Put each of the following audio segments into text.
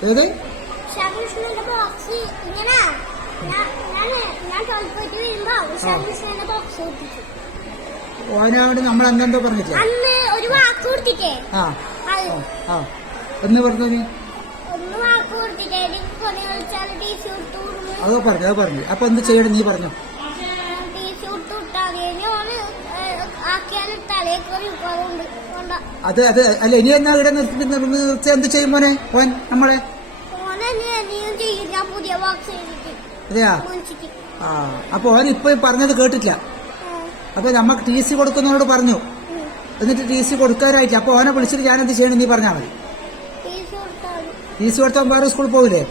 ഏത് ഓനോട് നമ്മൾ അന്നെന്തോ പറഞ്ഞില്ല എന്ന് പറഞ്ഞു അതോ പറഞ്ഞു അപ്പൊ എന്ത് ചെയ്യണം നീ പറഞ്ഞു അത് അല്ല ഇനി എന്നാ ഇവിടെ നിർത്തി എന്ത് ചെയ്യും മോനെ ഓൻ നമ്മളെ അതെയാ അപ്പൊ ഓൻ ഇപ്പൊ പറഞ്ഞത് കേട്ടില്ല അപ്പൊ നമ്മക്ക് ടി സി കൊടുക്കുന്നവരോട് പറഞ്ഞു എന്നിട്ട് ടി സി കൊടുക്കാനായിട്ട് അപ്പൊ ഓനെ വിളിച്ചിട്ട് ഞാനെന്ത് ചെയ്യണം നീ പറഞ്ഞാൽ മതി ടി സി കൊടുത്താൽ വേറെ സ്കൂളിൽ പോകില്ലേ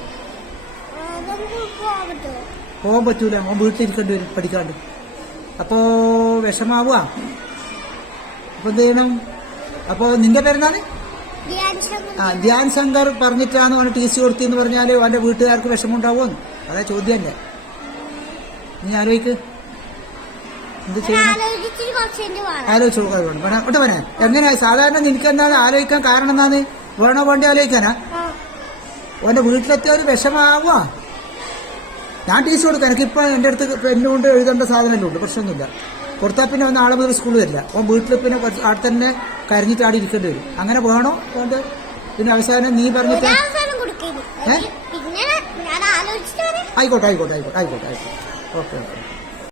പോകാൻ പറ്റൂല ഓൻ വീട്ടിലിരിക്കേണ്ടി വരും പഠിക്കാണ്ട് അപ്പോ വിഷമാവുക അപ്പൊ എന്ത് ചെയ്യണം അപ്പൊ നിന്റെ പേരെന്താണ് ധ്യാൻ ശങ്കർ പറഞ്ഞിട്ടാണ് അവന് ടി സി കൊടുത്തെന്ന് പറഞ്ഞാല് അവന്റെ വീട്ടുകാർക്ക് വിഷമമുണ്ടാവുമെന്ന് അതാ ചോദ്യം തന്നെ നീ ആലോചിക്ക് എന്ത് ചെയ്യണം ആലോചിച്ചു കൊടുക്കാൻ എങ്ങനെയാ സാധാരണ നിനക്ക് എന്താണ് ആലോചിക്കാൻ കാരണം എന്താണ് വേണോ വേണ്ടി ആലോചിക്കാനാ ഓന്റെ വീട്ടിലെത്തിയ ഒരു വിഷമാവുക ഞാൻ ടി സി കൊടുക്കാം എനിക്കിപ്പോ എന്റെ അടുത്ത് പെന്നു കൊണ്ട് എഴുതേണ്ട സാധനമല്ലേ ഉണ്ട് പ്രശ്നമൊന്നുമില്ല കൊടുത്താൽ പിന്നെ നാളെ മുതൽ സ്കൂളിൽ വരില്ല ഓൻ വീട്ടിൽ പിന്നെ അവിടെ തന്നെ കരഞ്ഞിട്ട് ആടി ഇരിക്കേണ്ടി വരും അങ്ങനെ വേണോ അതുകൊണ്ട് പിന്നെ അവസാനം നീ പറഞ്ഞിട്ട് ആയിക്കോട്ടെ ഓക്കെ